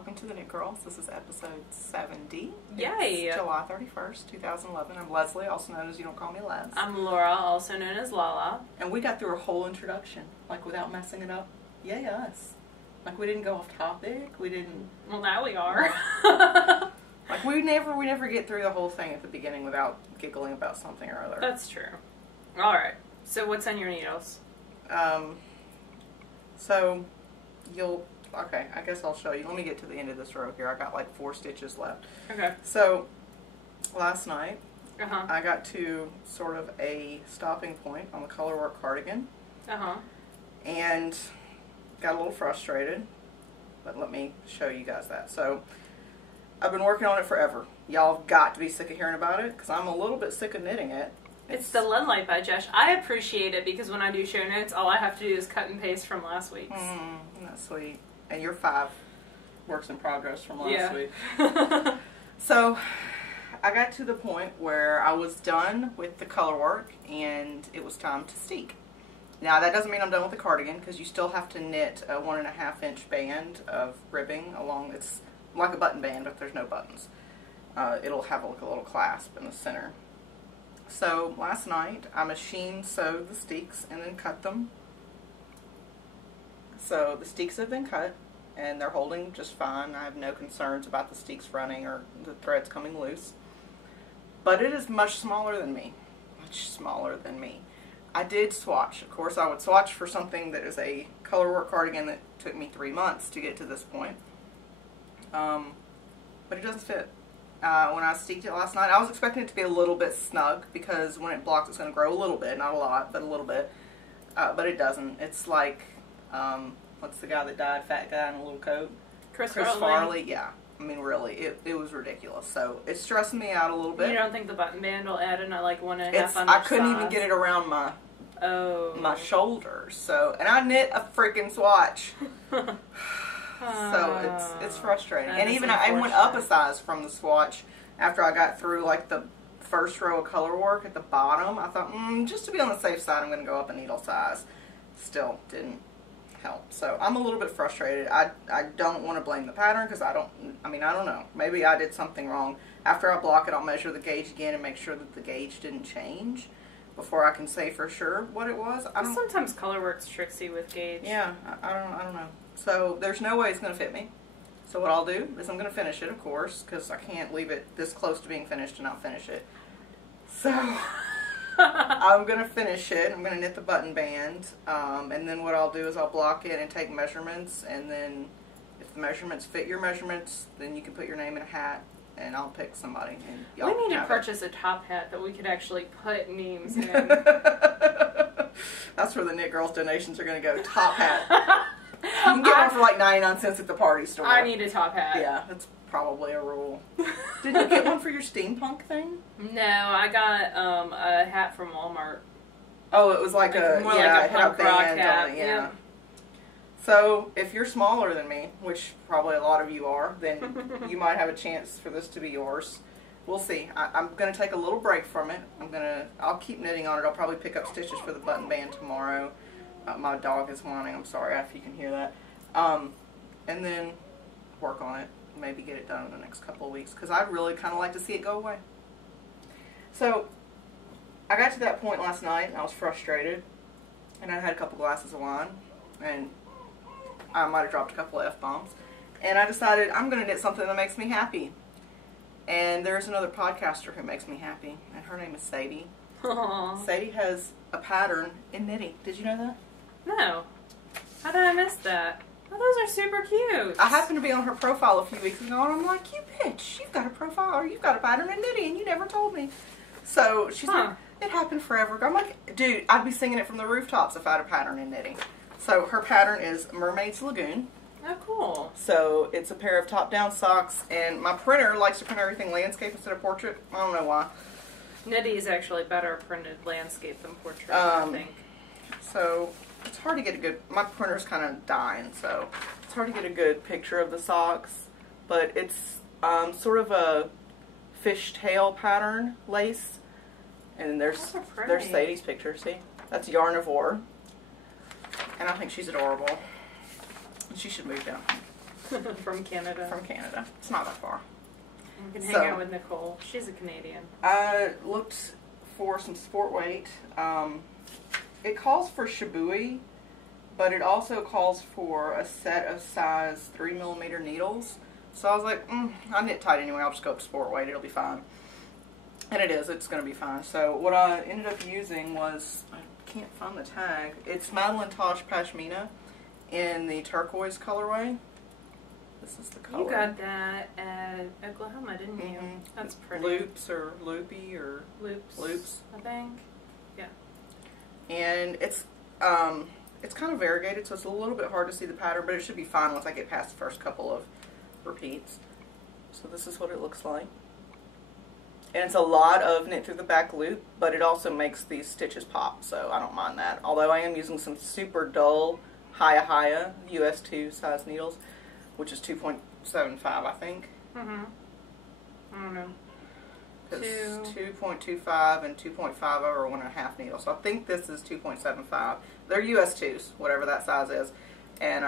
Welcome to the Knit Girls. This is episode 70. Yay! It's July 31st, 2011. I'm Leslie, also known as You Don't Call Me Les. I'm Laura, also known as Lala. And we got through a whole introduction, like without messing it up. Yay us. Like we didn't go off topic. We didn't. Well, now we are. Like we never get through the whole thing at the beginning without giggling about something or other. That's true. All right. So what's on your needles? So you'll. Okay, I guess I'll show you. Let me get to the end of this row here. I got like 4 stitches left. Okay. So, last night, Uh-huh. I got to sort of a stopping point on the colorwork cardigan. Uh-huh. And got a little frustrated. But let me show you guys that. So, I've been working on it forever. Y'all have got to be sick of hearing about it, because I'm a little bit sick of knitting it. It's the Lead Light by Josh. I appreciate it because when I do show notes, all I have to do is cut and paste from last week's. That's sweet. And you're 5 works in progress from last week. Yeah. So, I got to the point where I was done with the color work and it was time to steek. Now, that doesn't mean I'm done with the cardigan because you still have to knit a 1.5 inch band of ribbing along. It's like a button band, but there's no buttons. It'll have like a little clasp in the center. So, last night, I machine sewed the steeks and then cut them. So the steeks have been cut and they're holding just fine. I have no concerns about the steeks running or the threads coming loose. But it is much smaller than me. Much smaller than me. I did swatch. Of course, I would swatch for something that is a colorwork cardigan that took me 3 months to get to this point. But it doesn't fit. When I steeked it last night, I was expecting it to be a little bit snug because when it blocks, it's going to grow a little bit. Not a lot, but a little bit. But it doesn't. It's like... what's the guy that died? Fat guy in a little coat? Chris Farley. Yeah. I mean, really, it was ridiculous. So it's stressing me out a little bit. You don't think the button band will add in like 1.5 inch I couldn't even get it around my shoulders. So, and I knit a freaking swatch. So it's frustrating. And even I went up a size from the swatch after I got through like the first row of color work at the bottom. I thought, just to be on the safe side, I'm going to go up a needle size. Still didn't help. So I'm a little bit frustrated. I don't want to blame the pattern because I don't know. Maybe I did something wrong. After I block it, I'll measure the gauge again and make sure that the gauge didn't change before I can say for sure what it was. Sometimes colorwork's tricksy with gauge. Yeah, I don't know. So there's no way it's going to fit me. So what I'll do is I'm going to finish it, of course, because I can't leave it this close to being finished and not finish it. So... I'm going to finish it. I'm going to knit the button band, and then what I'll do is I'll block it and take measurements, and then if the measurements fit your measurements, then you can put your name in a hat, and I'll pick somebody. And we need to purchase a top hat that we could actually put names in. That's where the Knit Girls donations are going to go. Top hat. You can get one for like 99 cents at the party store. I need a top hat. Yeah, that's probably a rule. Did you get one for your steampunk thing? No, I got a hat from Walmart. Oh, it was like a more like a punk rock hat. Yeah. Yeah. So if you're smaller than me, which probably a lot of you are, then you might have a chance for this to be yours. We'll see. I'm going to take a little break from it. I'll keep knitting on it. I'll probably pick up stitches for the button band tomorrow. My dog is whining. I'm sorry if you can hear that. And then work on it. Maybe get it done in the next couple of weeks because I'd really kind of like to see it go away. So I got to that point last night and I was frustrated and I had a couple glasses of wine and I might have dropped a couple of F-bombs and I decided I'm going to knit something that makes me happy. And there's another podcaster who makes me happy and her name is Sadie. Aww. Sadie has a pattern in knitting. Did you know that? No. How did I miss that? Oh, those are super cute. I happened to be on her profile a few weeks ago, and I'm like, you bitch, you've got a profile, or you've got a pattern in knitting, and you never told me. So she's like, it happened forever ago. I'm like, dude, I'd be singing it from the rooftops if I had a pattern in knitting. So her pattern is Mermaid's Lagoon. Oh, cool. So it's a pair of top-down socks, and my printer likes to print everything landscape instead of portrait. I don't know why. Knitty is actually better printed landscape than portrait, I think. So... it's hard to get a good, my printer's kind of dying, so it's hard to get a good picture of the socks, but it's sort of a fishtail pattern lace, and there's Sadie's picture, see? That's Yarnivore, and I think she's adorable. She should move down. From Canada. From Canada. It's not that far. You can hang out with Nicole. She's a Canadian. I looked for some sport weight. It calls for Shibui, but it also calls for a set of size 3mm needles. So I was like, I knit tight anyway. I'll just go up to sport weight. It'll be fine. And it is. It's going to be fine. So what I ended up using was, I can't find the tag. It's Madeline Tosh Pashmina in the turquoise colorway. This is the color. You got that at Oklahoma, didn't you? That's pretty. Loops or loopy or loops. I think. Yeah. And it's kind of variegated, so it's a little bit hard to see the pattern, but it should be fine once I get past the first couple of repeats. So this is what it looks like. And it's a lot of knit through the back loop, but it also makes these stitches pop, so I don't mind that. Although I am using some super dull Haya US2 size needles, which is 2.75, I think. I don't know. Because 2.25 and 2.50 are 1.5 needles. So I think this is 2.75. They're US2s, whatever that size is. And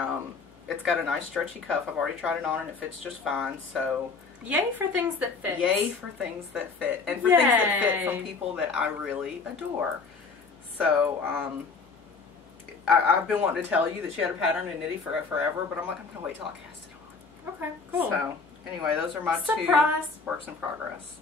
it's got a nice stretchy cuff. I've already tried it on and it fits just fine. So yay for things that fit. Yay for things that fit. And for things that fit from people that I really adore. So I've been wanting to tell you that she had a pattern in knitting for forever, but I'm like, I'm going to wait till I cast it on. Okay, cool. So anyway, those are my two works in progress.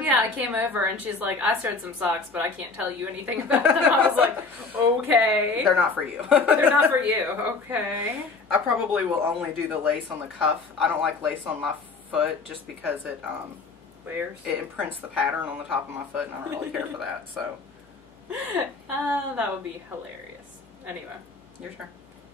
Yeah, I came over and she's like, I sewed some socks, but I can't tell you anything about them. I was like, okay. They're not for you. They're not for you. Okay. I probably will only do the lace on the cuff. I don't like lace on my foot just because it layers. It imprints the pattern on the top of my foot, and I don't really care for that. So that would be hilarious. Anyway, your turn.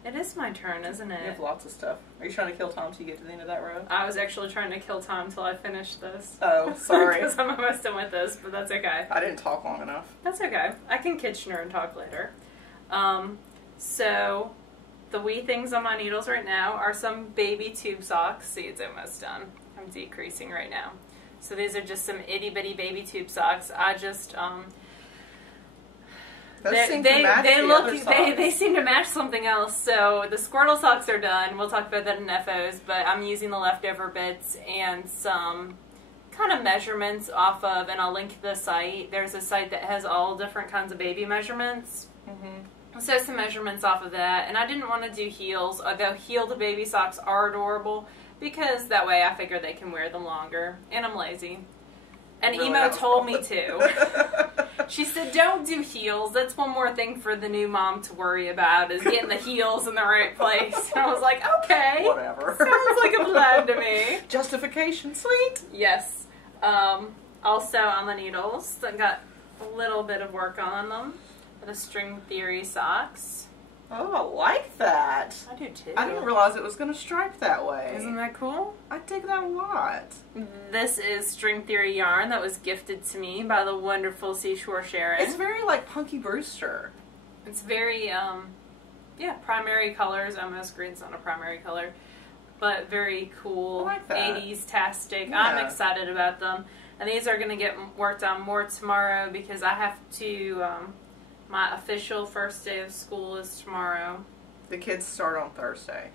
It is my turn, isn't it? You have lots of stuff. Are you trying to kill time till you get to the end of that row? I was actually trying to kill time till I finished this. Oh, sorry. Because I'm almost done with this, but that's okay. I didn't talk long enough. That's okay. I can Kitchener and talk later. So, the wee things on my needles right now are some baby tube socks. See, it's almost done. I'm decreasing right now. So these are just some itty bitty baby tube socks. I just, they seem to match something else. So the Squirtle socks are done. We'll talk about that in FOs, but I'm using the leftover bits and some kind of measurements off of, and I'll link the site. There's a site that has all different kinds of baby measurements. So some measurements off of that, and I didn't want to do heels, although heeled baby socks are adorable, because that way I figure they can wear them longer, and I'm lazy. And really, Emo told me to. She said, don't do heels. That's one more thing for the new mom to worry about, is getting the heels in the right place. And I was like, okay. Whatever. Sounds like a plan to me. Justification, sweet. Yes. Also on the needles, I got a little bit of work on them. The String Theory socks. Oh, I like that. I do too. I didn't realize it was going to stripe that way. Isn't that cool? I dig that a lot. This is String Theory yarn that was gifted to me by the wonderful Seashore Sharon. It's very like Punky Brewster. It's very, yeah, primary colors. Almost green's not a primary color, but very cool. I like that. 80s-tastic. Yeah. I'm excited about them. And these are going to get worked on more tomorrow because I have to, my official first day of school is tomorrow. The kids start on Thursday.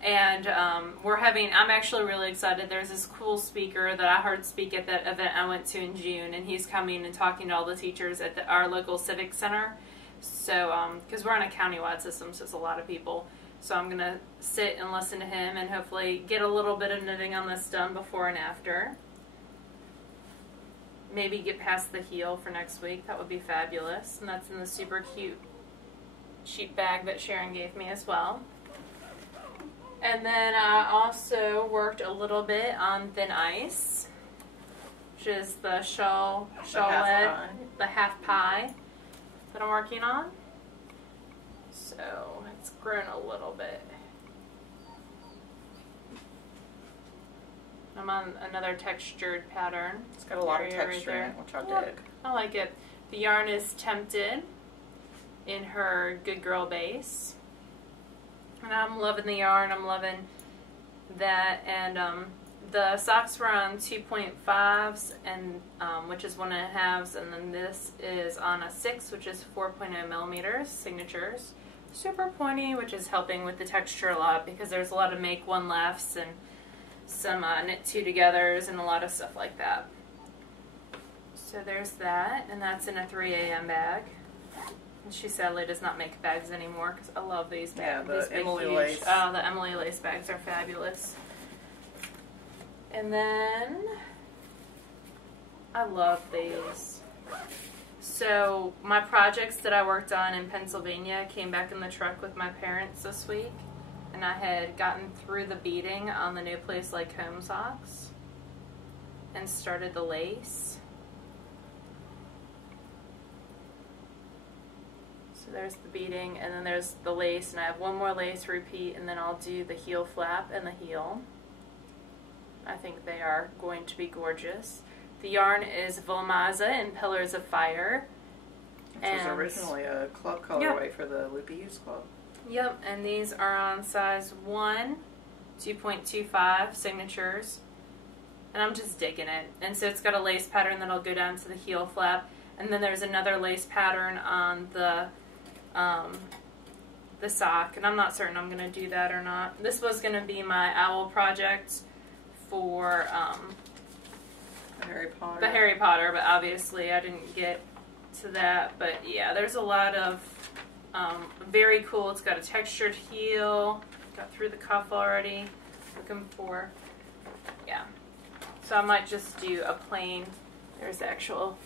And I'm actually really excited. There's this cool speaker that I heard speak at that event I went to in June, and he's coming and talking to all the teachers at our local civic center. So, because we're on a countywide system, so it's a lot of people. So I'm going to sit and listen to him and hopefully get a little bit of knitting on this done before and after. Maybe get past the heel for next week. That would be fabulous. And that's in the super cute sheep bag that Sharon gave me as well. And then I also worked a little bit on Thin Ice, which is the shawlette, the half pie that I'm working on. So it's grown a little bit. I'm on another textured pattern. It's got a lot of texture in it, which I dig. I like it. The yarn is Tempted in her Good Girl base. And I'm loving the yarn. I'm loving that. And the socks were on 2.5s, and which is 1.5s, and then this is on a 6, which is 4.0 millimeters, signatures, super pointy, which is helping with the texture a lot because there's a lot of make one lefts and some knit two togethers and a lot of stuff like that. So there's that, and that's in a 3 a.m. bag. And she sadly does not make bags anymore because I love these bags. Yeah, the Emily Lace. Oh, the Emily Lace bags are fabulous. And then I love these. So my projects that I worked on in Pennsylvania came back in the truck with my parents this week, and I had gotten through the beading on the New Place Like Home socks and started the lace. So there's the beading, and then there's the lace, and I have one more lace repeat, and then I'll do the heel flap and the heel. I think they are going to be gorgeous. The yarn is Volmaza in Pillars of Fire. Which was originally a club colorway for the Loopy Use Club. Yep, and these are on size 1, 2.25 signatures. And I'm just digging it. And so it's got a lace pattern that'll go down to the heel flap. And then there's another lace pattern on the sock. And I'm not certain I'm going to do that or not. This was going to be my owl project for the Harry Potter, but obviously I didn't get to that. But yeah, there's a lot of very cool. It's got a textured heel. Got through the cuff already. Looking for, yeah. So I might just do a plain, there's the actual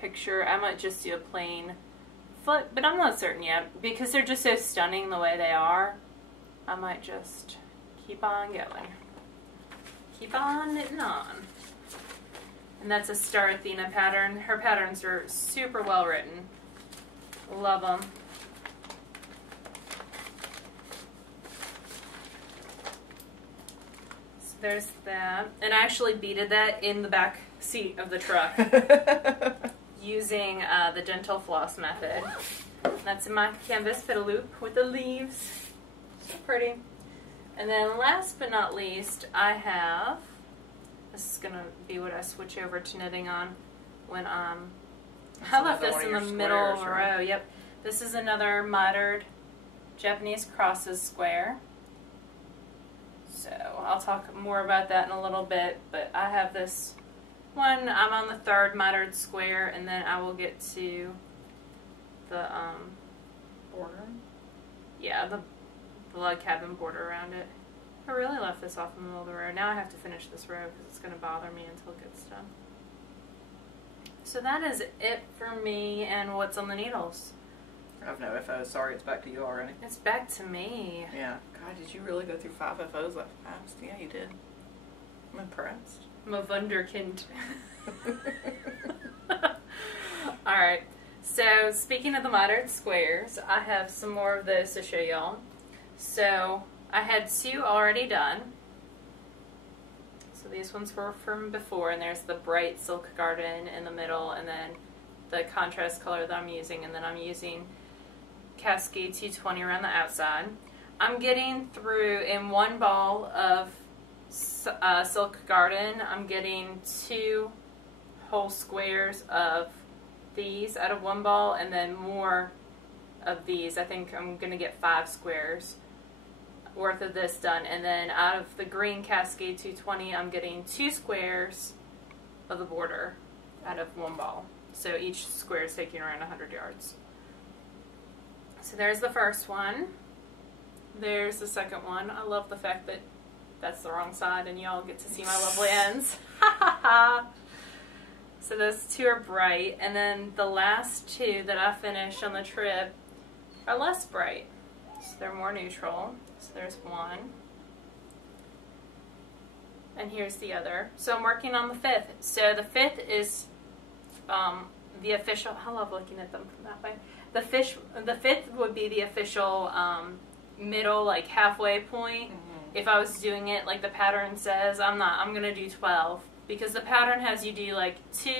picture. I might just do a plain foot, but I'm not certain yet because they're just so stunning the way they are. I might just keep on going. Keep on knitting on. And that's a Star Athena pattern. Her patterns are super well written. Love them. So there's that. And I actually beaded that in the back seat of the truck using the dental floss method. That's in my canvas Fiddaloop with the leaves. So pretty. And then last but not least, I have, this is going to be what I switch over to knitting on when I left this in the middle of a row. Yep. This is another mitered Japanese crosses square. So I'll talk more about that in a little bit, but I have this one. I'm on the third mitered square, and then I will get to the border. Yeah, the log cabin border around it. I really left this off in the middle of the row. Now I have to finish this row because it's going to bother me until it gets done. So that is it for me and what's on the needles. I have no FOs. Sorry, it's back to you already. It's back to me. Yeah. God, did you really go through 5 FOs that fast? Yeah, you did. I'm impressed. I'm a wunderkind. Alright. So, speaking of the mitered squares, I have some more of those to show y'all. So, I had 2 already done. So these ones were from before, and there's the bright silk garden in the middle, and then the contrast color that I'm using, and then I'm using Cascade 220 around the outside. I'm getting through in one ball of silk garden, I'm getting 2 whole squares of these out of one ball, and then more of these. I think I'm going to get 5 squares worth of this done, and then out of the green Cascade 220 I'm getting 2 squares of the border out of one ball. So each square is taking around 100 yards. So there's the first one. There's the second one. I love the fact that that's the wrong side and y'all get to see my lovely ends. So those 2 are bright, and then the last 2 that I finished on the trip are less bright. So they're more neutral. So there's one. And here's the other. So I'm working on the 5th. So the 5th is the official, I love looking at them from that way. The 5th would be the official middle, like halfway point. Mm-hmm. If I was doing it like the pattern says, I'm going to do 12. Because the pattern has you do like 2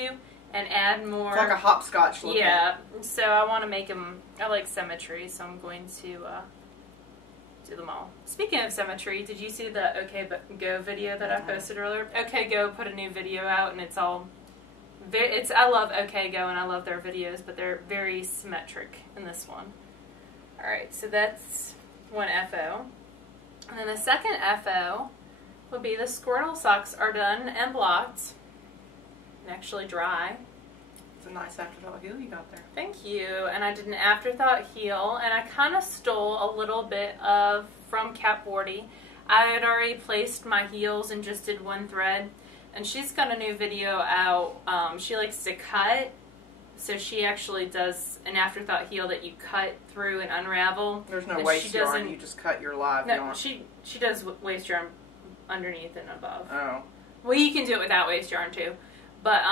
and add more. It's like a hopscotch look. Yeah. So I want to make them, I like symmetry, so I'm going to do them all. Speaking of symmetry, did you see the OK Go video that I posted earlier? OK Go put a new video out, and it's all, I love OK Go and I love their videos, but they're very symmetric in this one. Alright, so that's one FO. And then the second FO would be the Squirtle Socks are done and blocked. And actually dry. It's a nice afterthought heel you got there. Thank you. And I did an afterthought heel, and I kind of stole a little bit of from Capbordy. I had already placed my heels and just did one thread. And she's got a new video out. She likes to cut. So she actually does an afterthought heel that you cut through and unravel. There's no waist yarn. You just cut your live yarn. No, she does waist yarn underneath and above. Oh. Well, you can do it without waist yarn too. But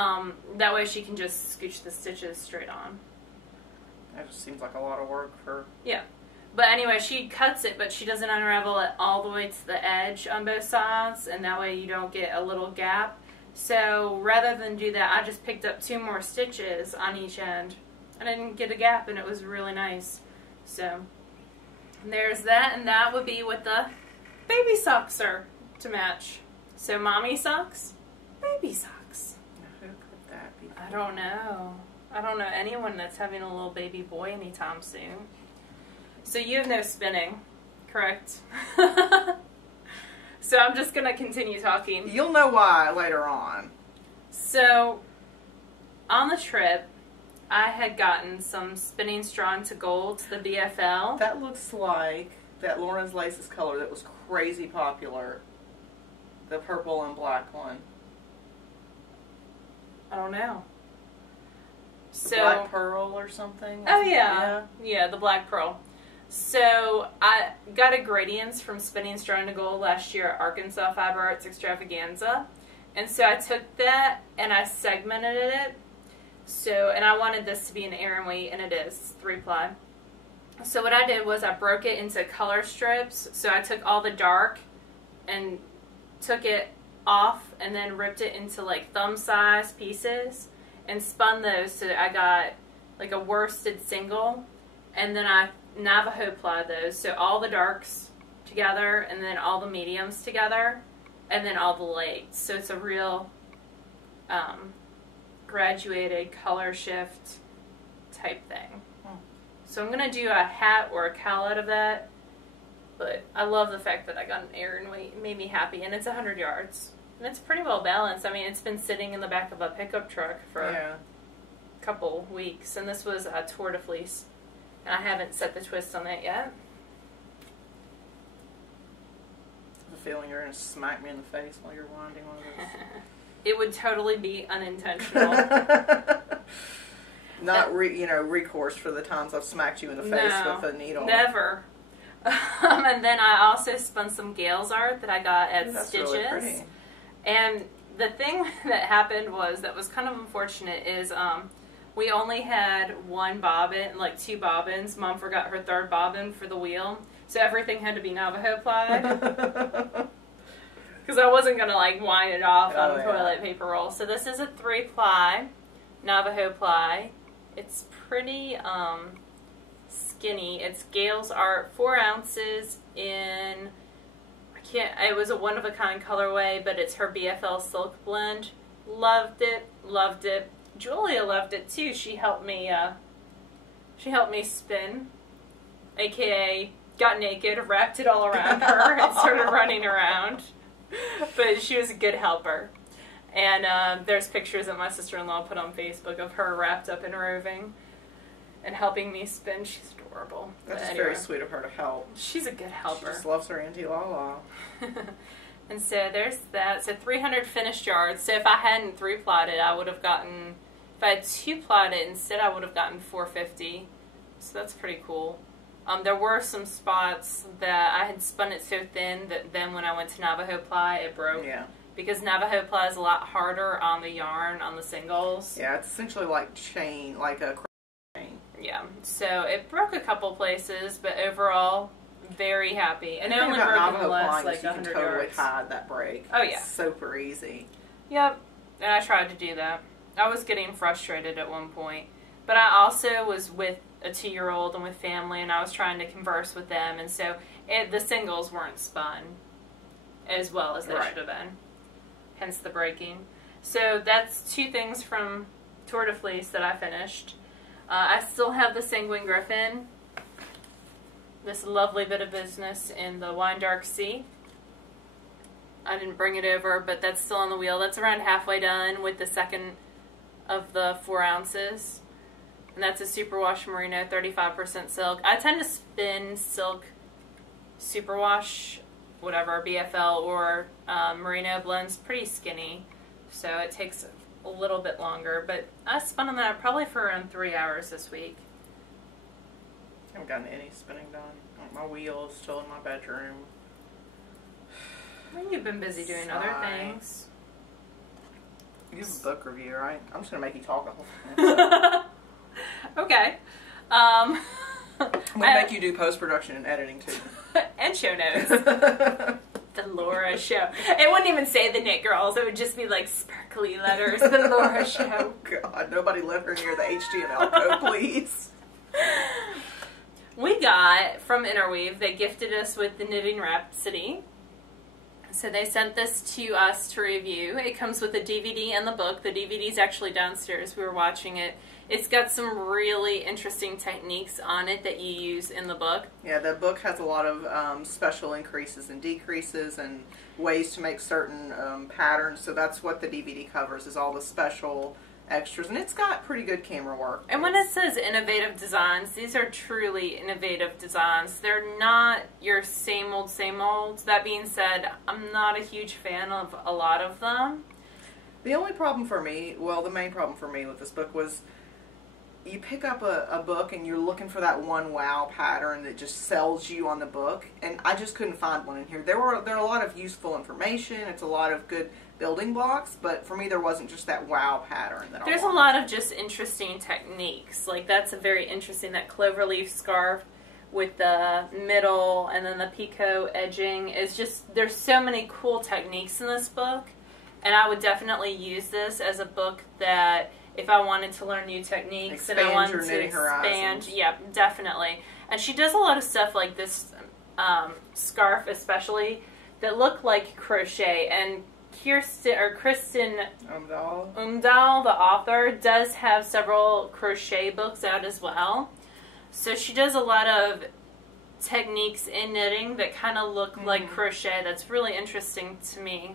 that way she can just scooch the stitches straight on. That just seems like a lot of work for... Yeah. But anyway, she cuts it, but she doesn't unravel it all the way to the edge on both sides. And that way you don't get a little gap. So rather than do that, I just picked up 2 more stitches on each end. And I didn't get a gap, and it was really nice. So there's that, and that would be with the baby socks to match. So mommy socks, baby socks. Who could that be? I don't know. I don't know anyone that's having a little baby boy anytime soon. So you have no spinning, correct? So I'm just going to continue talking. You'll know why later on. So, on the trip, I had gotten some spinning straw into gold to the BFL. That looks like that Lauren's Laces color that was crazy popular. The purple and black one. I don't know. The black pearl or something? Oh, yeah. Yeah, the black pearl. So, I got a gradients from Spinning Straw into Gold last year at Arkansas Fiberarts Extravaganza. And so I took that and I segmented it. So, and I wanted this to be an Aran weight, and it is 3-ply. So what I did was I broke it into color strips. So I took all the dark and took it off and then ripped it into like thumb-size pieces and spun those so that I got like a worsted single. And then I Navajo plied those, so all the darks together and then all the mediums together and then all the lights. So it's a real graduated color shift type thing. So I'm going to do a hat or a cowl out of that, but I love the fact that I got an Aran weight. It made me happy, and it's 100 yards. And it's pretty well balanced. I mean, it's been sitting in the back of a pickup truck for a couple weeks, and this was a Tour de Fleece. And I haven't set the twist on that yet. I have a feeling you're going to smack me in the face while you're winding one of those. It would totally be unintentional. Not recourse for the times I've smacked you in the face with a needle. Never. And then I also spun some Gales art that I got at Stitches. Really pretty. And the thing that happened that was kind of unfortunate is we only had one bobbin, like 2 bobbins. Mom forgot her 3rd bobbin for the wheel. So everything had to be Navajo plied. Because I wasn't going to like wind it off on toilet paper roll. So this is a 3-ply Navajo ply. It's pretty skinny. It's Gales art, 4 ounces in, it was a one-of-a-kind colorway, but it's her BFL silk blend. Loved it, loved it. Julia loved it too. She helped me spin, aka got naked, wrapped it all around her, and started running around. But she was a good helper. And there's pictures that my sister-in-law put on Facebook of her wrapped up in roving and helping me spin. She's adorable. That's very sweet of her to help. She's a good helper. She just loves her Auntie Lala. And so there's that. So 300 finished yards. So if I hadn't 3-plied it, I would have gotten, if I had 2-plied it instead, I would have gotten 450. So that's pretty cool. There were some spots that I had spun it so thin that then when I went to Navajo ply, it broke. Yeah. Because Navajo ply is a lot harder on the yarn, on the singles. Yeah, it's essentially like chain, like a chain. Yeah, so it broke a couple places, but overall, very happy. And it only broke in the last like 100 yards. You can totally hide that break. Oh yeah, it's super easy. Yep, and I tried to do that. I was getting frustrated at one point, but I also was with a 2-year-old and with family, and I was trying to converse with them, and so the singles weren't spun as well as they should have been. Hence the breaking. So that's 2 things from Tour de Fleece that I finished. I still have the Sanguine Griffin this lovely bit of business in the Wine Dark Sea. I didn't bring it over, but that's still on the wheel. That's around halfway done with the second of the 4 ounces. And that's a superwash merino, 35% silk. I tend to spin silk superwash, whatever, BFL or merino blends pretty skinny. So it takes a little bit longer. But I spun on that probably for around 3 hours this week. I haven't gotten any spinning done. My wheel is still in my bedroom. Well, you've been busy doing other things. You have a book review, right? I'm just going to make you talk a whole time. Okay. I'm going to make you do post-production and editing, too. And show notes. The Laura Show. It wouldn't even say the Knit Girls. It would just be like sparkly letters. The Laura Show. Oh, God. Nobody let her near the HTML code, please. We got, from Interweave, they gifted us with the Knitting Rhapsody. So they sent this to us to review. It comes with a DVD and the book. The DVD's actually downstairs. We were watching it. It's got some really interesting techniques on it that you use in the book. Yeah, the book has a lot of special increases and decreases and ways to make certain patterns. So that's what the DVD covers, is all the special extras. And it's got pretty good camera work. And when it says innovative designs, these are truly innovative designs. They're not your same old, same old. That being said, I'm not a huge fan of a lot of them. The only problem for me, well, the main problem for me with this book was you pick up a book and you're looking for that one wow pattern that just sells you on the book, and I just couldn't find one in here. There are a lot of useful information. It's a lot of good building blocks, but for me there wasn't just that wow pattern that There's a lot of just interesting techniques. Like that's a very interesting, that cloverleaf scarf with the middle and then the picot edging is just, there's so many cool techniques in this book, and I would definitely use this as a book that if I wanted to learn new techniques and I wanted to expand, yeah, definitely. And she does a lot of stuff like this scarf especially that look like crochet, and Kristen Umdahl, the author, does have several crochet books out as well. So she does a lot of techniques in knitting that kind of look like crochet. That's really interesting to me.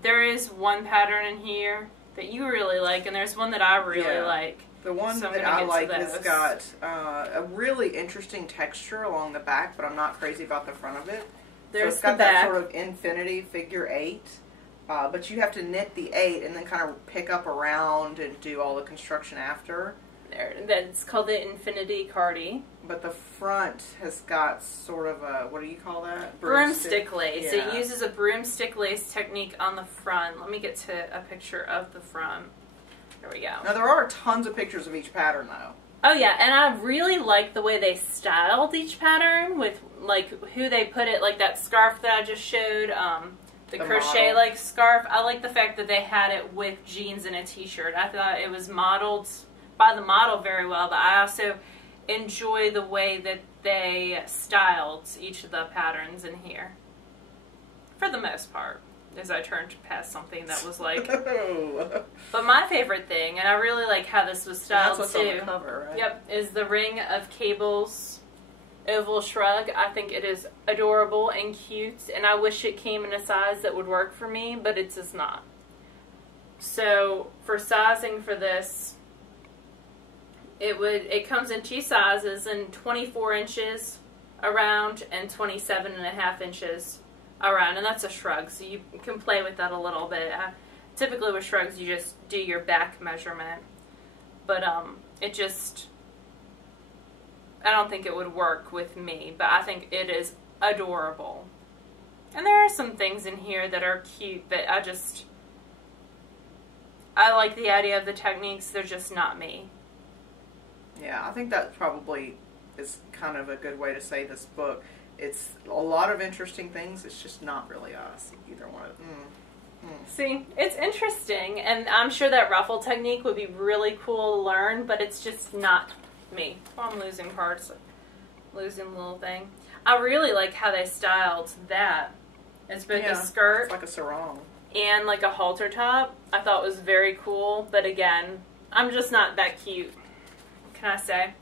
There is one pattern in here that you really like, and there's one that I really like. The one that I like has got a really interesting texture along the back, but I'm not crazy about the front of it. So it's got that sort of infinity figure 8, but you have to knit the 8 and then kind of pick up around and do all the construction after. That's called the Infinity Cardi. But the front has got sort of a, what do you call that? Broomstick lace. Yeah. It uses a broomstick lace technique on the front. Let me get to a picture of the front. There we go. Now there are tons of pictures of each pattern though. Oh yeah, and I really like the way they styled each pattern with like who they put it, like that scarf that I just showed, the crochet like scarf. I like the fact that they had it with jeans and a t-shirt. I thought it was modeled by the model very well, but I also enjoy the way that they styled each of the patterns in here. For the most part, as I turned past something that was like... But my favorite thing, and I really like how this was styled that's what's on the cover, right? Yep, is the Ring of Cables oval shrug. I think it is adorable and cute, and I wish it came in a size that would work for me, but it does not. So, for sizing for this, it comes in 2 sizes, and 24 inches around and 27.5 inches around, and that's a shrug, so you can play with that a little bit. Typically with shrugs you just do your back measurement, but it just, I don't think it would work with me, but I think it is adorable. And there are some things in here that are cute that I like the idea of the techniques, they're just not me. Yeah, I think that probably is kind of a good way to say this book. It's a lot of interesting things, it's just not really us, either one of them. See, it's interesting, and I'm sure that ruffle technique would be really cool to learn, but it's just not me. Well, I'm losing parts, losing the little thing. I really like how they styled that. It's both a skirt, it's like a sarong, and like a halter top. I thought it was very cool, but again, I'm just not that cute, can I say?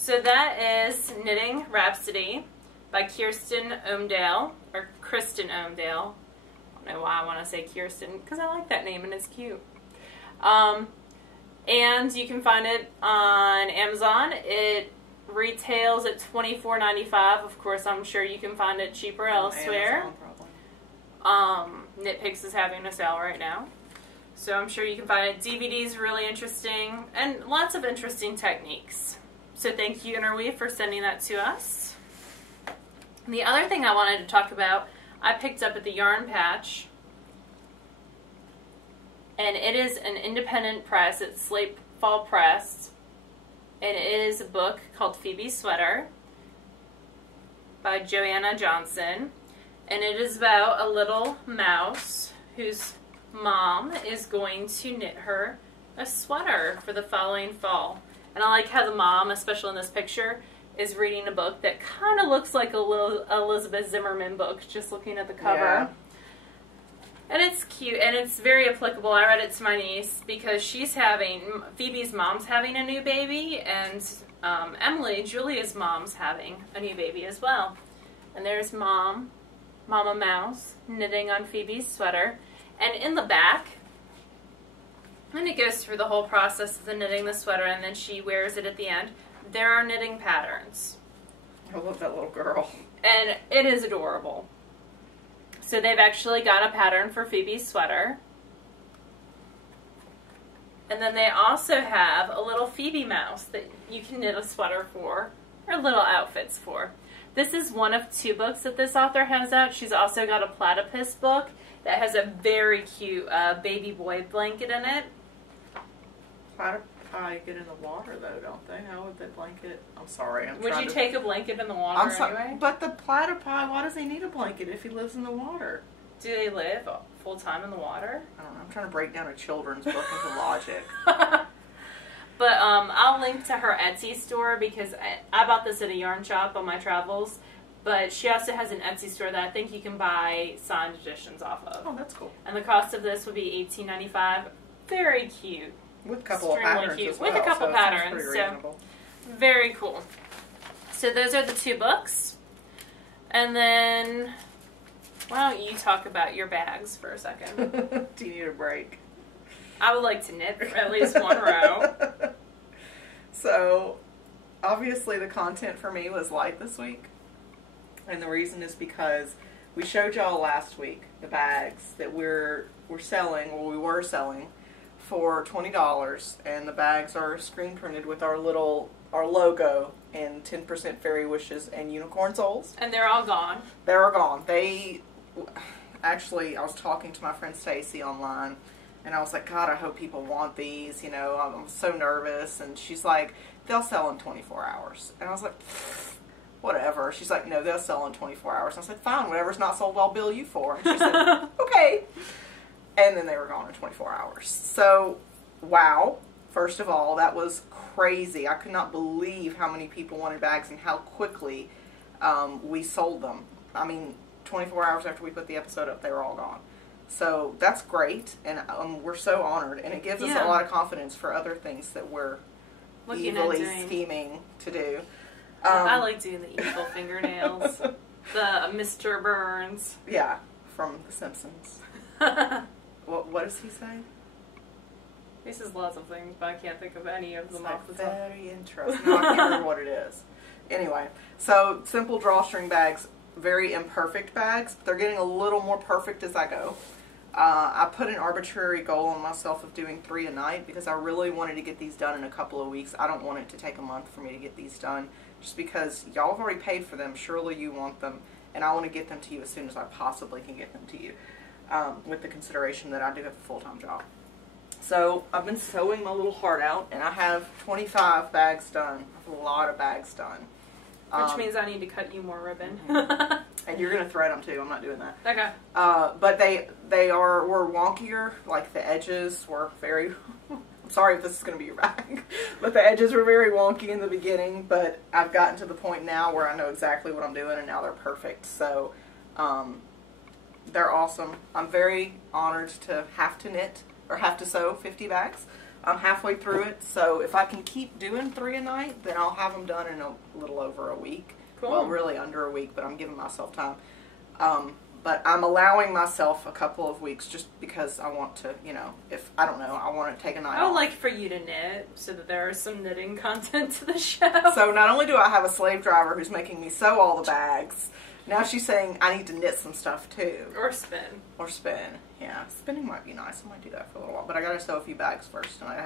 So that is Knitting Rhapsody by Kristen Omdale. I don't know why I want to say Kirsten, because I like that name and it's cute. And you can find it on Amazon. It retails at $24.95. Of course, I'm sure you can find it cheaper elsewhere. Amazon, Knitpicks is having a sale right now, so I'm sure you can find it. DVD is really interesting, and lots of interesting techniques. So thank you, Interweave, for sending that to us. And the other thing I wanted to talk about, I picked up at the Yarn Patch, and it is an independent press. It's Slate Fall Press, and it is a book called Phoebe Sweater by Joanna Johnson, and it is about a little mouse whose mom is going to knit her a sweater for the following fall. And I like how the mom, especially in this picture, is reading a book that kind of looks like a little Elizabeth Zimmerman book, just looking at the cover. Yeah. And it's cute, and it's very applicable. I read it to my niece because Phoebe's mom's having a new baby, and Emily, Julia's mom's having a new baby as well. And there's Mama Mouse, knitting on Phoebe's sweater. And in the back, and it goes through the whole process of the knitting the sweater, and then she wears it at the end. There are knitting patterns. I love that little girl. And it is adorable. So they've actually got a pattern for Phoebe's sweater. And then they also have a little Phoebe mouse that you can knit a sweater for, or little outfits for. This is one of 2 books that this author has out. She's also got a platypus book that has a very cute baby boy blanket in it. Platypi get in the water, though, don't they? How would they blanket? I'm sorry. Would you take a blanket in the water anyway? But the platypi, why does he need a blanket if he lives in the water? Do they live full time in the water? I don't know. I'm trying to break down a children's book into logic. But I'll link to her Etsy store because I bought this at a yarn shop on my travels. But she also has an Etsy store that I think you can buy signed editions off of. Oh, that's cool. And the cost of this would be $18.95. Very cute. With a couple of patterns cute. as well. With a couple patterns. So very cool. So those are the 2 books. And then, why don't you talk about your bags for a second? Do you need a break? I would like to knit at least one row. So, obviously the content for me was light this week. And the reason is because we showed y'all last week the bags that we were selling for $20, and the bags are screen printed with our logo and 10% fairy wishes and unicorn souls. And they're all gone. They're all gone. Actually, I was talking to my friend Stacy online, and I was like, God, I hope people want these, you know, I'm so nervous. And she's like, they'll sell in 24 hours. And I was like, whatever. She's like, no, they'll sell in 24 hours. And I said, fine, whatever's not sold, I'll bill you for. And she said, okay. And then they were gone in 24 hours. So, wow. First of all, that was crazy. I could not believe how many people wanted bags and how quickly we sold them. I mean, 24 hours after we put the episode up, they were all gone. So that's great, and we're so honored, and it gives us a lot of confidence for other things that we're evilly scheming to do. I like doing the evil fingernails. The Mr. Burns. Yeah, from The Simpsons. What does he say? He says lots of things, but I can't think of any of them off the top. Very interesting. No, I can't remember what it is. Anyway, so simple drawstring bags, very imperfect bags. They're getting a little more perfect as I go. I put an arbitrary goal on myself of doing 3 a night because I really wanted to get these done in a couple of weeks. I don't want it to take a month for me to get these done just because y'all have already paid for them. Surely you want them, and I want to get them to you as soon as I possibly can get them to you, with the consideration that I do have a full-time job. So I've been sewing my little heart out, and I have 25 bags done. I have a lot of bags done. Which means I need to cut you more ribbon. And you're going to thread them too. I'm not doing that. Okay. But were wonkier. Like the edges were very... I'm sorry if this is going to be your bag. But the edges were very wonky in the beginning. But I've gotten to the point now where I know exactly what I'm doing, and now they're perfect. So they're awesome. I'm very honored to have to knit or have to sew 50 bags. I'm halfway through it, so if I can keep doing 3 a night, then I'll have them done in a little over a week. Cool. Well, really under a week, but I'm giving myself time. But I'm allowing myself a couple of weeks just because I want to, you know, if, I don't know, I want to take a night off. I would like for you to knit so that there is some knitting content to the show. So not only do I have a slave driver who's making me sew all the bags, now she's saying I need to knit some stuff too. Or spin. Or spin. Yeah, spinning might be nice. I might do that for a little while, but I gotta sew a few bags first, and I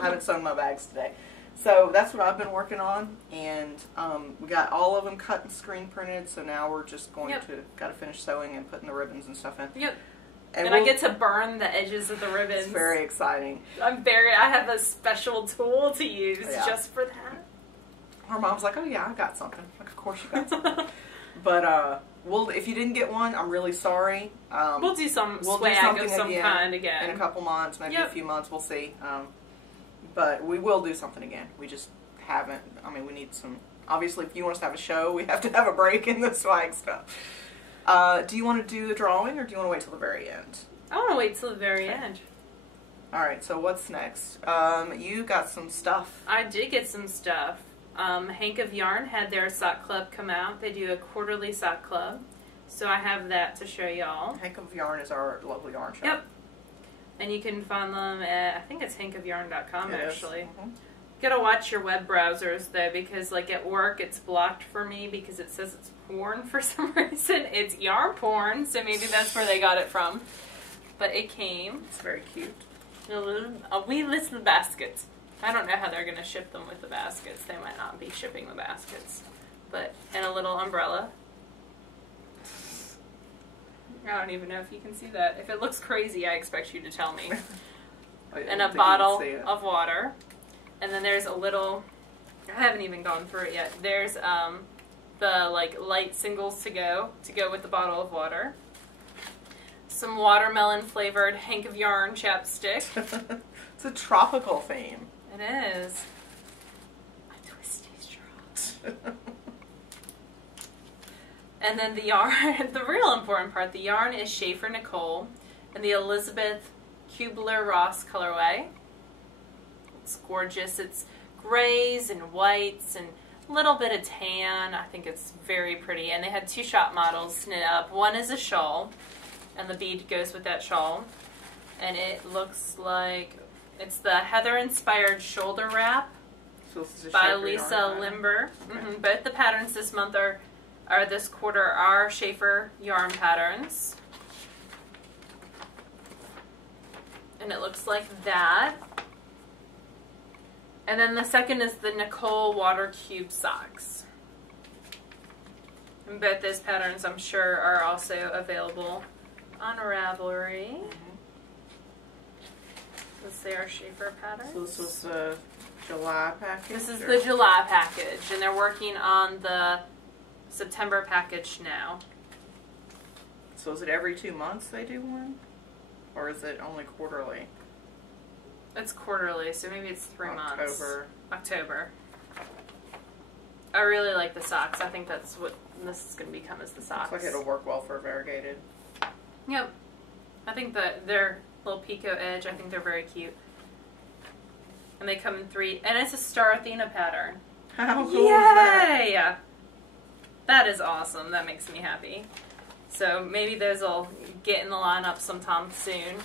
haven't sewn my bags today. So that's what I've been working on, and we got all of them cut and screen printed. So now we're just going to gotta finish sewing and putting the ribbons and stuff in. Yep. And I get to burn the edges of the ribbons. It's very exciting. I have a special tool to use just for that. Her mom's like, "Oh yeah, I got something." Like, of course you got something. But if you didn't get one, I'm really sorry. We'll do something of some kind again in a couple months, maybe a few months. We'll see. But we will do something again. We just haven't. I mean, we need some. Obviously, if you want us to have a show, we have to have a break in the swag stuff. Do you want to do the drawing, or do you want to wait till the very end? I want to wait till the very end. All right. So what's next? You got some stuff. I did get some stuff. Hank of Yarn had their sock club come out. They do a quarterly sock club. So I have that to show y'all. Hank of Yarn is our local yarn shop. Yep. And you can find them at, I think it's hankofyarn.com actually. Mm-hmm. You gotta watch your web browsers though, because like at work it's blocked for me because it says it's porn for some reason. It's yarn porn, so maybe that's where they got it from. But it came. It's very cute. A wee list of baskets. I don't know how they're gonna ship them with the baskets. They might not be shipping the baskets. But, and a little umbrella. I don't even know if you can see that. If it looks crazy, I expect you to tell me. And a bottle of water. And then there's a little, I haven't even gone through it yet. There's the like light singles to go with the bottle of water. Some watermelon flavored Hank of Yarn chapstick. It's a tropical theme. It is. A twisty straw. And then the yarn, the real important part, the yarn is Schaefer Nicole and the Elizabeth Kubler-Ross colorway. It's gorgeous. It's grays and whites and a little bit of tan. I think it's very pretty. And they had 2 shop models knit up. One is a shawl, and the bead goes with that shawl. And it looks like it's the Heather-inspired shoulder wrap by Lisa Limber. Okay. Both the patterns this month are this quarter are Schaefer yarn patterns. And it looks like that. And then the second is the Nicole Water Cube Socks. And both those patterns, I'm sure, are also available on Ravelry. This is our Schaefer pattern. So this was the July package? This is the July package, and they're working on the September package now. So is it every 2 months they do one? Or is it only quarterly? It's quarterly, so maybe it's 3 months. October. I really like the socks. I think that's what this is going to become, is the socks. Looks like it'll work well for variegated. Yep. I think that their little Pico edge, I think they're very cute. And they come in 3, and it's a Star Athena pattern. How cool is that? Yay! That is awesome. That makes me happy. So maybe those will get in the lineup sometime soon.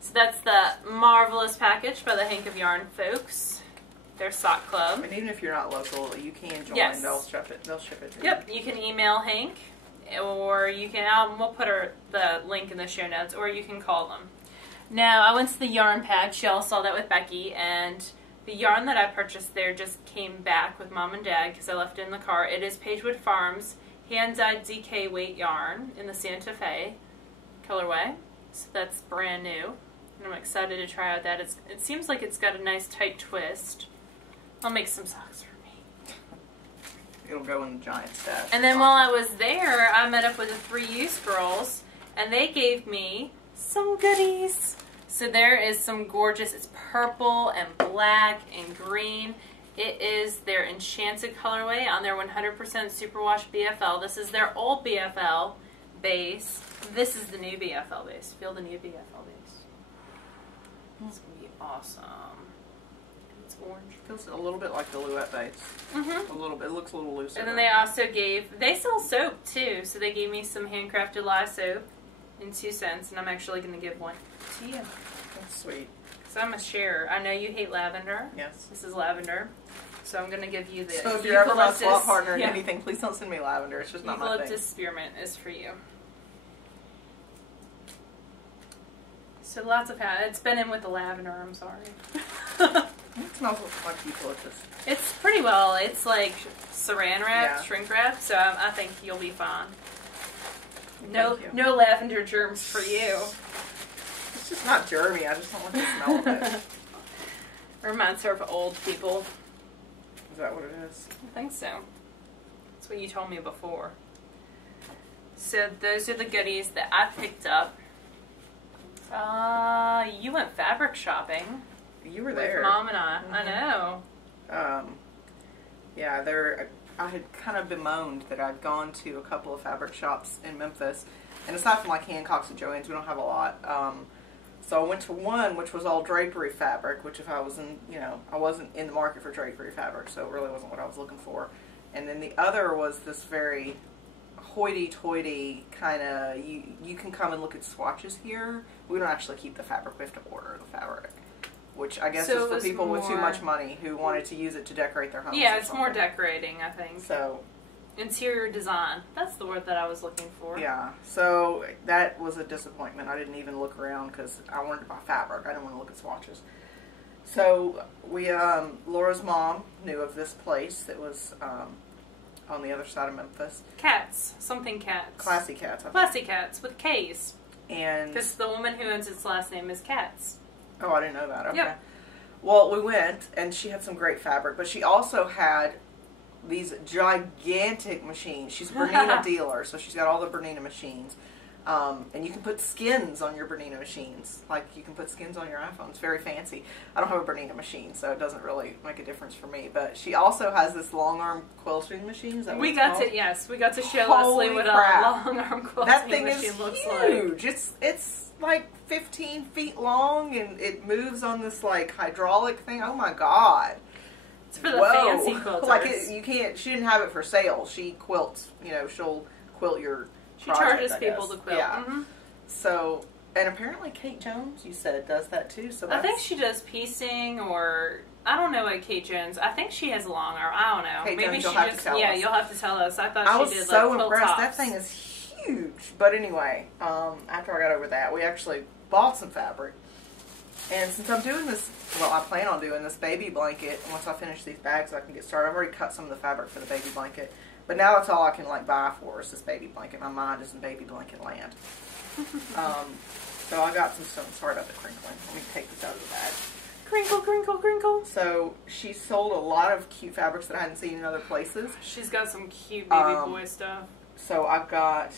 So that's the Marvelous package by the Hank of Yarn folks. Their sock club. And even if you're not local, you can join. Yes. They'll ship it to you. Yep. You can email Hank, or you can, we'll put the link in the show notes, or you can call them. Now, I went to the yarn patch. Y'all saw that with Becky, and the yarn that I purchased there just came back with Mom and Dad because I left it in the car. It is Pagewood Farms hand-dyed DK weight yarn in the Santa Fe colorway. So that's brand new. And I'm excited to try out that. It seems like it's got a nice tight twist. I'll make some socks for me. It'll go in the giant stash. And then while I was there, I met up with the 3Use girls, and they gave me some goodies. So there is some gorgeous, it's purple and black and green. It is their Enchanted colorway on their 100% Superwash BFL. This is their old BFL base. This is the new BFL base. Feel the new BFL base. It's going to be awesome. It's orange. Feels a little bit like the Luette base. A little bit. It looks a little looser. And then they also they sell soap too, so they gave me some handcrafted lye soap in 2 cents, and I'm actually going to give one to you. That's sweet. So I'm a sharer. I know you hate lavender. Yes. This is lavender. So I'm going to give you the So if you're ever my swap partner in anything, please don't send me lavender. It's just not my thing. Eucalyptus spearmint is for you. So lots of it's been in with the lavender, I'm sorry. It smells like eucalyptus. It's pretty well. It's like saran wrap, shrink wrap, so I think you'll be fine. No lavender germs for you. It's just not germy. I just don't like the smell of it. Reminds her of old people. Is that what it is? I think so. That's what you told me before. So those are the goodies that I picked up. You went fabric shopping. You were there. With Mom and I. I know. Yeah, I had kind of bemoaned that I'd gone to a couple of fabric shops in Memphis, and aside from like Hancock's and Joann's, we don't have a lot. So I went to one which was all drapery fabric, which if I was I wasn't in the market for drapery fabric, so it really wasn't what I was looking for. And then the other was this very hoity-toity kind of, you can come and look at swatches here. We don't actually keep the fabric, we have to order the fabric. Which I guess is for people with too much money who wanted to use it to decorate their homes. Yeah, it's more decorating, I think. So, interior design. That's the word that I was looking for. Yeah, so that was a disappointment. I didn't even look around because I wanted to buy fabric. I didn't want to look at swatches. So we, Laura's mom knew of this place that was on the other side of Memphis. Cats. Something Cats. Classy Cats. Classy Cats with K's. And because the woman who owns its last name is Katz. Oh, I didn't know that. Okay. Yep. Well, we went, and she had some great fabric, but she also had these gigantic machines. She's a Bernina dealer, so she's got all the Bernina machines. And you can put skins on your Bernina machines. Like, you can put skins on your iPhone. It's very fancy. I don't have a Bernina machine, so it doesn't really make a difference for me. But she also has this long-arm quilting machine. Is that what we got to show Holy Leslie what crap. a long-arm quilting that thing machine is looks huge. like. It's like 15 feet long, and it moves on this, like, hydraulic thing. Oh, my God. It's for the fancy quilters. Like, you can't, she didn't have it for sale. She quilts, she'll quilt your She charges people to quilt. Yeah. So, and apparently Kate Jones, you said, does that too. So I think she does piecing, or I don't know what Kate Jones. I think she has a long arm. I don't know. Kate Maybe Jones, she just you'll have to tell us. I thought she did so quilt impressed. tops. That thing is huge. But anyway, after I got over that, we actually bought some fabric. And since I'm doing this, well, I plan on doing this baby blanket. Once I finish these bags, I can get started. I've already cut some of the fabric for the baby blanket. But now that's all I can, like, buy for is this baby blanket. My mind is in baby blanket land. So I got some stuff. Sorry about the crinkling. Let me take this out of the bag. Crinkle, crinkle, crinkle. So she sold a lot of cute fabrics that I hadn't seen in other places. She's got some cute baby boy stuff. So I've got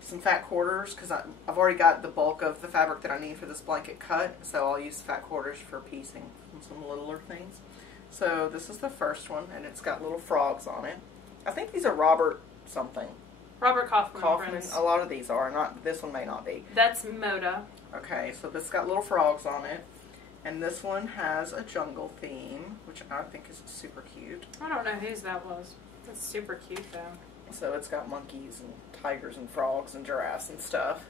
some fat quarters because I've already got the bulk of the fabric that I need for this blanket cut. So I'll use fat quarters for piecing and some littler things. So this is the first one, and it's got little frogs on it. I think these are Robert something. Robert Kaufman. A lot of these are. Not this one may not be. That's Moda. Okay, so this got little frogs on it. And this one has a jungle theme, which I think is super cute. I don't know whose that was. That's super cute, though. So it's got monkeys and tigers and frogs and giraffes and stuff.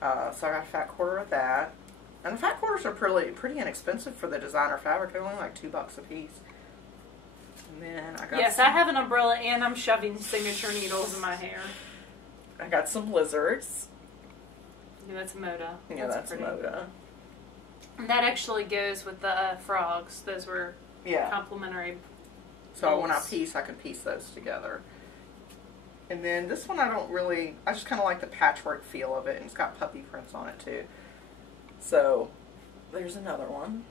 So I got a fat quarter of that. And the fat quarters are pretty inexpensive for the designer fabric. They're only like $2 a piece. And then I got I have an umbrella and I'm shoving signature needles in my hair. I got some lizards. Yeah, that's Moda. Yeah, that's Moda. And that actually goes with the frogs. Those were complimentary. So when I piece, I can piece those together. And then this one I just kind of like the patchwork feel of it, and it's got puppy prints on it too. So there's another one.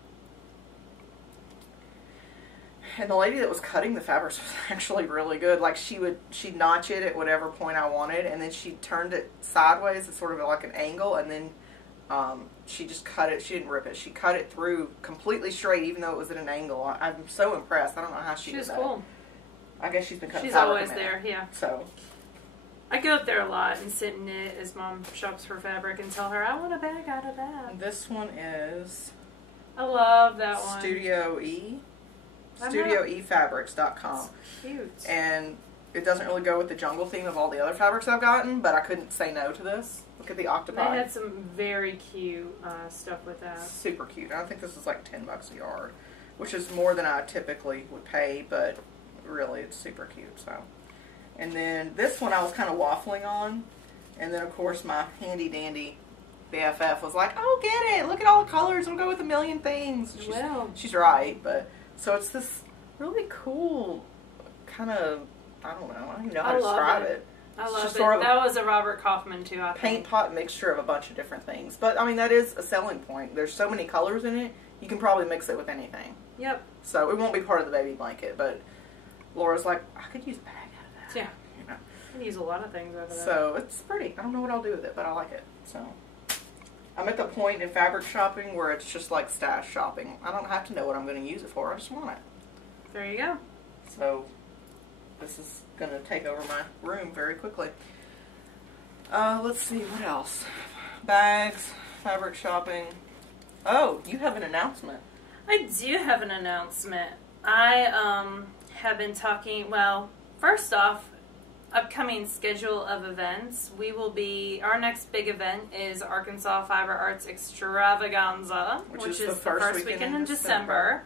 And the lady that was cutting the fabrics was actually really good. Like she'd notch it at whatever point I wanted, and then she turned it sideways at sort of like an angle, and then she just cut it. She didn't rip it. She cut it through completely straight, even though it was at an angle. I'm so impressed. I don't know how she did that. She's cool. I guess she's been cutting She's fabric always there, yeah. So I go up there a lot and sit and knit as Mom shops for fabric and tell her, I want a bag out of that. This one is I love that one. Studio EFabrics.com. Cute. And it doesn't really go with the jungle theme of all the other fabrics I've gotten, but I couldn't say no to this. Look at the octopi. They had some very cute stuff with that. Super cute. I think this is like $10 a yard, which is more than I typically would pay, but really it's super cute. So, and then this one I was kind of waffling on, and then of course my handy dandy BFF was like, "Oh, get it! Look at all the colors. It'll go with a million things." She's right, but so it's this really cool kind of, I don't even know how to describe it. I love it. That was a Robert Kaufman too, I think. Paint pot mixture of a bunch of different things. But, I mean, that is a selling point. There's so many colors in it, you can probably mix it with anything. Yep. So it won't be part of the baby blanket, but Laura's like, I could use a bag out of that. Yeah. You know. I can use a lot of things out of that. So it's pretty. I don't know what I'll do with it, but I like it. So I'm at the point in fabric shopping where it's just like stash shopping. I don't have to know what I'm going to use it for. I just want it. There you go. So this is going to take over my room very quickly. Let's see, what else? Bags, fabric shopping. Oh, you have an announcement. I do have an announcement. I have been talking, well, first off, upcoming schedule of events. We will be, our next big event is Arkansas Fiberarts Extravaganza, which is the first weekend in December.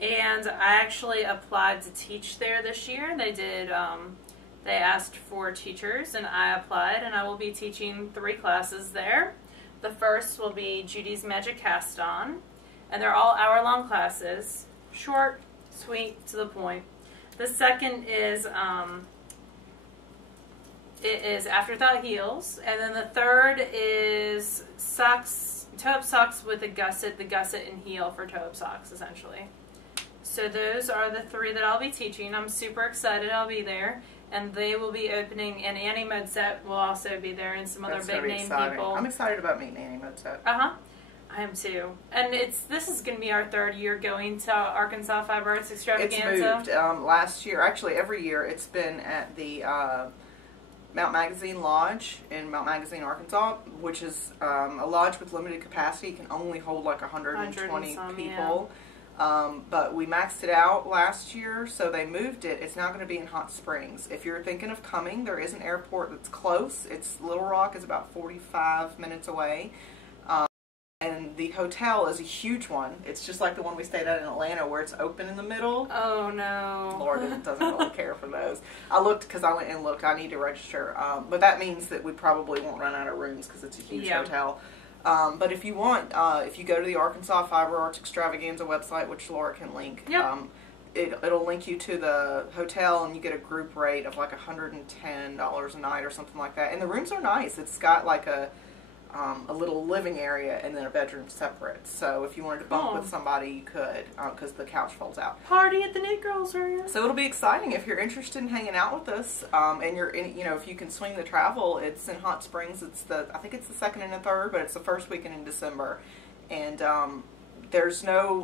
And I actually applied to teach there this year. They did, they asked for teachers, and I applied, and I will be teaching 3 classes there. The first will be Judy's Magic Cast On, and they're all hour-long classes, short, sweet, to the point. The second is, it is Afterthought Heels, and then the third is socks, toe-up socks with the gusset and heel for toe-up socks, essentially. So those are the 3 that I'll be teaching. I'm super excited I'll be there. And they will be opening, and Annie Modset will also be there, and some other big name people. I'm excited about meeting Annie Modset. I am too. And this is going to be our 3rd year going to Arkansas Fiberarts Extravaganza. It's moved. Last year, actually every year, it's been at the Mount Magazine Lodge in Mount Magazine, Arkansas, which is a lodge with limited capacity. It can only hold like 120 people. Yeah. But we maxed it out last year, so they moved it. It's now going to be in Hot Springs. If you're thinking of coming, there is an airport that's close. Little Rock is about 45 minutes away. And the hotel is a huge one. It's just like the one we stayed at in Atlanta where it's open in the middle. Oh, no. Laura doesn't really care for those. I looked because I went and looked. I need to register. But that means that we probably won't run out of rooms because it's a huge hotel. But if you want, if you go to the Arkansas Fiberarts Extravaganza website, which Laura can link, it'll link you to the hotel, and you get a group rate of like $110 a night or something like that. And the rooms are nice. It's got like a little living area and then a bedroom separate. So if you wanted to bunk with somebody, you could, because the couch folds out. Party at the TheKnitGirll's area. So it'll be exciting if you're interested in hanging out with us, and you're in, if you can swing the travel. It's in Hot Springs. I think it's the 2nd and the 3rd, but it's the first weekend in December. And I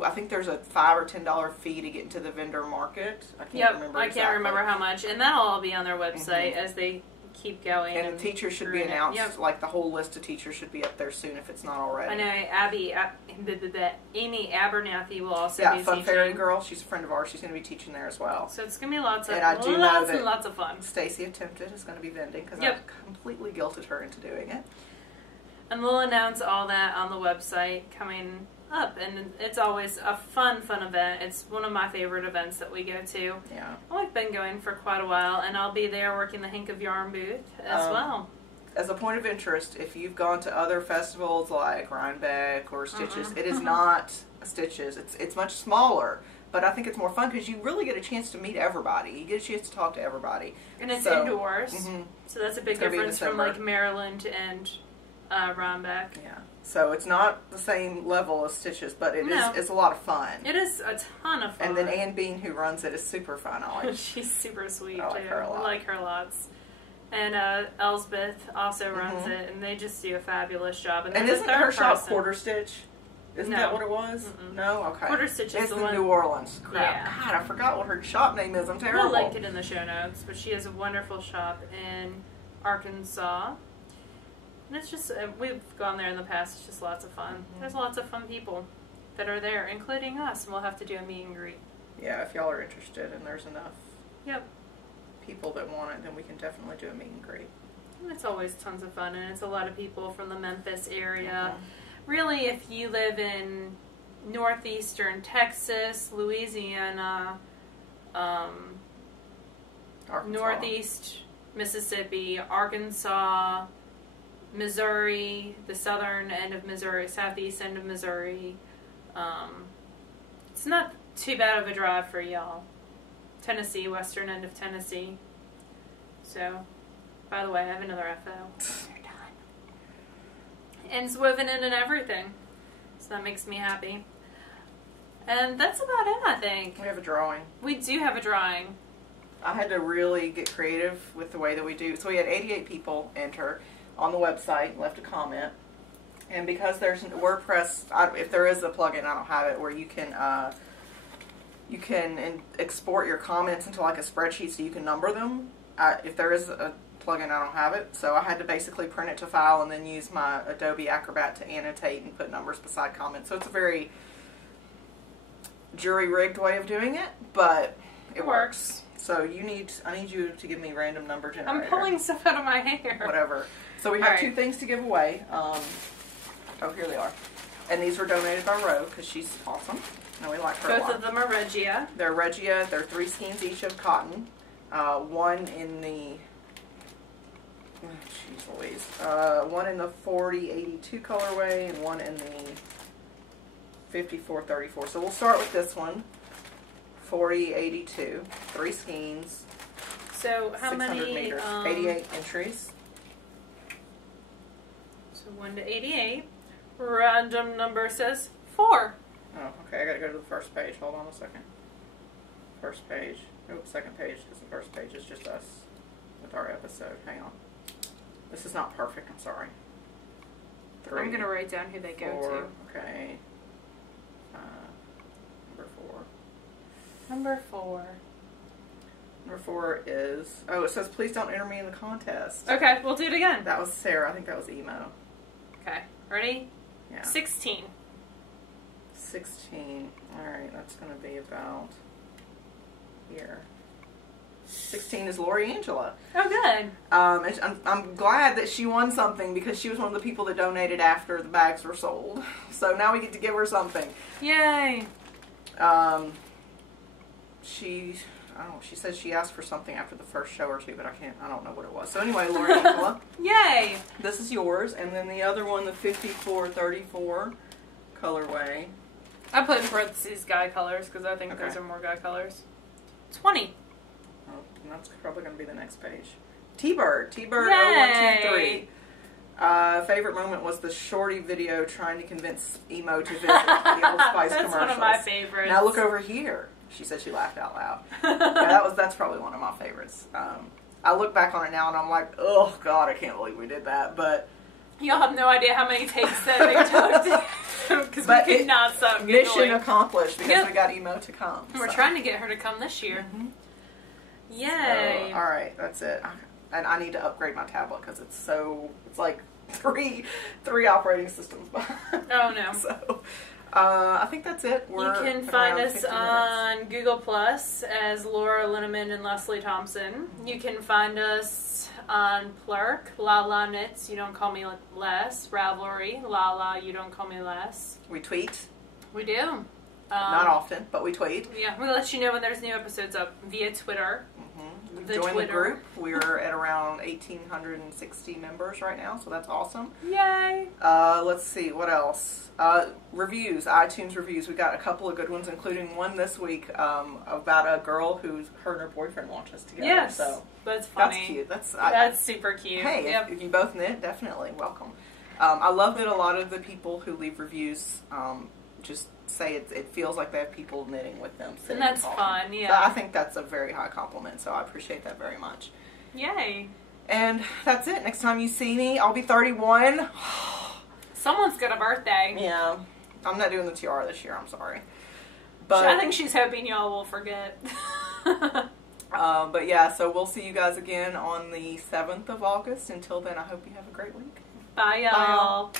think there's a $5 or $10 fee to get into the vendor market. I can't remember how much, and that'll all be on their website as they keep going. And the teachers should be announced, like the whole list of teachers should be up there soon if it's not already. I know Amy Abernathy will also be Fun teaching. Fairy Girl, she's a friend of ours, she's going to be teaching there as well. So it's going to be lots of lots of fun. Stacy Attempted is going to be vending because I completely guilted her into doing it. And we'll announce all that on the website coming up, and it's always a fun event. It's one of my favorite events that we go to. Yeah. I've been going for quite a while, and I'll be there working the Hink of Yarn booth as well. As a point of interest, if you've gone to other festivals like Rhinebeck or Stitches, it is not Stitches. It's much smaller, but I think it's more fun because you really get a chance to meet everybody. You get a chance to talk to everybody. And it's indoors, so that's a big difference from like Maryland and Rhinebeck. Yeah. So it's not the same level as Stitches, but it's a lot of fun. It is a ton of fun. And then Ann Bean, who runs it, is super fun. She's super sweet, I like her a lot. I like her lots. And Elsbeth also runs it, and they just do a fabulous job. And isn't her shop Quarter Stitch? Isn't that what it was? No? Okay. Quarter Stitch is the one. New Orleans. Crap. Yeah. God, I forgot what her shop name is. I'm terrible. We'll link it in the show notes, but she has a wonderful shop in Arkansas. And it's just, we've gone there in the past, it's just lots of fun. There's lots of fun people. that are there, including us, and we'll have to do a meet and greet. Yeah, if y'all are interested and there's enough Yep. people that want it, then we can definitely do a meet and greet. And it's always tons of fun, and it's a lot of people from the Memphis area. Really, if you live in northeastern Texas, Louisiana, northeast Mississippi, Arkansas, Missouri, the southern end of Missouri, southeast end of Missouri, it's not too bad of a drive for y'all. Tennessee, western end of Tennessee. So, by the way, I have another FO. They're done. And it's woven in and everything. So that makes me happy. And that's about it, I think. We have a drawing. We do have a drawing. I had to really get creative with the way that we do. So we had 88 people enter on the website, left a comment. And because there's WordPress, if there is a plugin, I don't have it, where you can export your comments into like a spreadsheet so you can number them. If there is a plugin, I don't have it. So I had to basically print it to file and then use my Adobe Acrobat to annotate and put numbers beside comments. So it's a very jury-rigged way of doing it, but it works. So I need you to give me random number generator. I'm pulling stuff out of my hair. Whatever. So we have two things to give away. Oh, here they are. And these were donated by Ro because she's awesome. And we like her a lot. Both of them are Regia. They're Regia. They're 3 skeins each of cotton. One in the... Jeez Louise. One in the 4082 colorway and one in the 5434. So we'll start with this one. 4082. 3 skeins. So how 600 many? meters. 88 entries. So 1 to 88. Random number says 4. Oh, okay. I gotta go to the first page. Hold on a second. First page. Oh, second page, because the first page is just us with our episode. Hang on. This is not perfect. I'm sorry. 3. I'm gonna write down who they 4, go to. Okay. Number 4. Number 4. Number 4 is... Oh, it says, please don't enter me in the contest. Okay, we'll do it again. That was Sarah. I think that was emo. Okay, ready? Yeah. 16. 16. Alright, that's going to be about here. 16 is Lori Angela. Oh, good. I'm glad that she won something because she was one of the people that donated after the bags were sold. So now we get to give her something. Yay. She said she asked for something after the first show or two, but I don't know what it was. So anyway, Lori Angela. Yay. This is yours. And then the other one, the 5434 colorway. I put in parentheses guy colors because I think those are more guy colors. 20. Oh, and that's probably going to be the next page. T-Bird. T-Bird 0123. Favorite moment was the Shorty video trying to convince Emo to visit the Old Spice That's commercials. one of my favorites. Now look over here. She said she laughed out loud. That's probably one of my favorites. I look back on it now and I'm like, oh God, I can't believe we did that. But y'all have no idea how many takes that they took because we could not stop giggling. Mission accomplished because we got Emo to come. We're trying to get her to come this year. Mm-hmm. Yay! So, all right, that's it. And I need to upgrade my tablet because it's like three operating systems behind. Oh no! So I think that's it. You can find us on Google Plus as Laura Linneman and Leslie Thompson. You can find us on Plurk, Lala Knits, You Don't Call Me Less, Ravelry, Lala, You Don't Call Me Less. We tweet. We do. Not often, but we tweet. Yeah, we let you know when there's new episodes up via Twitter. Join the group. We're at around 1,860 members right now, so that's awesome. Yay! Let's see, what else? Reviews, iTunes reviews. We got a couple of good ones, including one this week about a girl who her and her boyfriend watch us together. Yes, so that's funny. That's cute. That's super cute. Hey, if you both knit, definitely welcome. I love that a lot of the people who leave reviews just say it feels like they have people knitting with them. And that's fun, yeah. So I think that's a very high compliment, so I appreciate that very much. Yay. And that's it. Next time you see me, I'll be 31. Someone's got a birthday. Yeah. I'm not doing the tiara this year, I'm sorry. But I think she's hoping y'all will forget. But yeah, so we'll see you guys again on the 7th of August. Until then, I hope you have a great week. Bye, y'all.